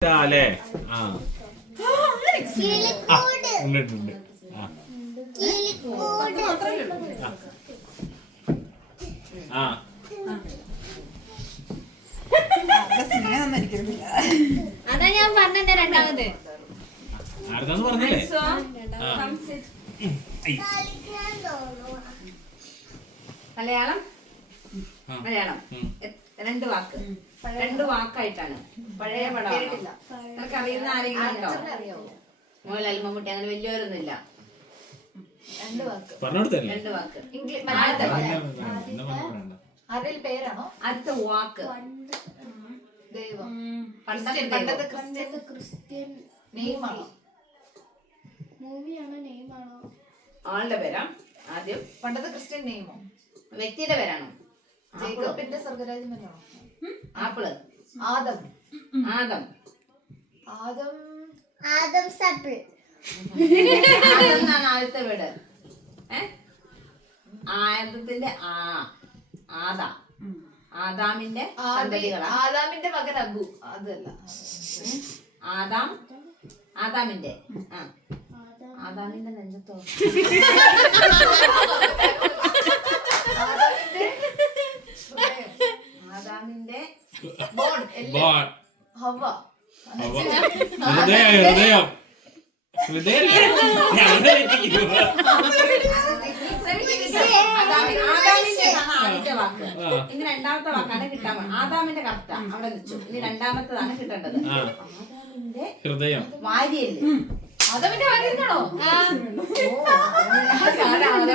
അല്ലേ ആ ഉണ്ട് ഉണ്ട് ആ അതാ ഞാൻ പറഞ്ഞ രണ്ടാമത് ആർക്കാന്ന് പറഞ്ഞില്ലേ മലയാളം മലയാളം രണ്ട് വാക്കായിട്ടാണ്. പഴയ പടം നിനക്ക് അറിയുന്ന ആരെങ്കിലും ഉണ്ടോ? മോഹൻലാൽ, മമ്മൂട്ടി അങ്ങനെ വലിയവരൊന്നുമില്ല. രണ്ട് വാക്ക്. അതിൽ പേരാണോ? അടുത്ത വാക്ക് ദൈവം. പണ്ടത്തെ ക്രിസ്ത്യൻ നെയ്മാണോ? മൂവിയാണോ നെയ്മാണോ? ആളുടെ പേരാ ആദ്യം. പണ്ടത്തെ ക്രിസ്ത്യൻ നെയ്മോ? വ്യക്തിയുടെ പേരാണോ? ജേക്കബിന്റെ സ്വർഗരാജ്യം തന്നെയാണോ? ആപ്പിള്. ആദം. ആദം ആദം. ആദം സപ്പിൾ. ആദം എന്നാണ് ആദ്യത്തെ വീട്. ആദത്തിന്റെ ആദാ ആദാമിന്റെ സന്തതികളാ. ആദാമിന്റെ മകൻ അബു. അതല്ല. ആദാമിന്റെ ആദാമിന്റെ നെഞ്ചത്തോ ആദാമിന്റെ ഹവ്വ. ഹൃദയം ആദ്യത്തെ വാക്ക്. ഇനി രണ്ടാമത്തെ വാക്കാണ് കിട്ടാൻ. ആദാമിന്റെ കറക്റ്റ അവിടെ വെച്ചു. ഇനി രണ്ടാമത്തതാണ് കിട്ടേണ്ടത്. ആദാമിന്റെ ഹൃദയം. വാരിയല്ലേ? ആദാമിന്റെ വാരിയെന്നാണോ?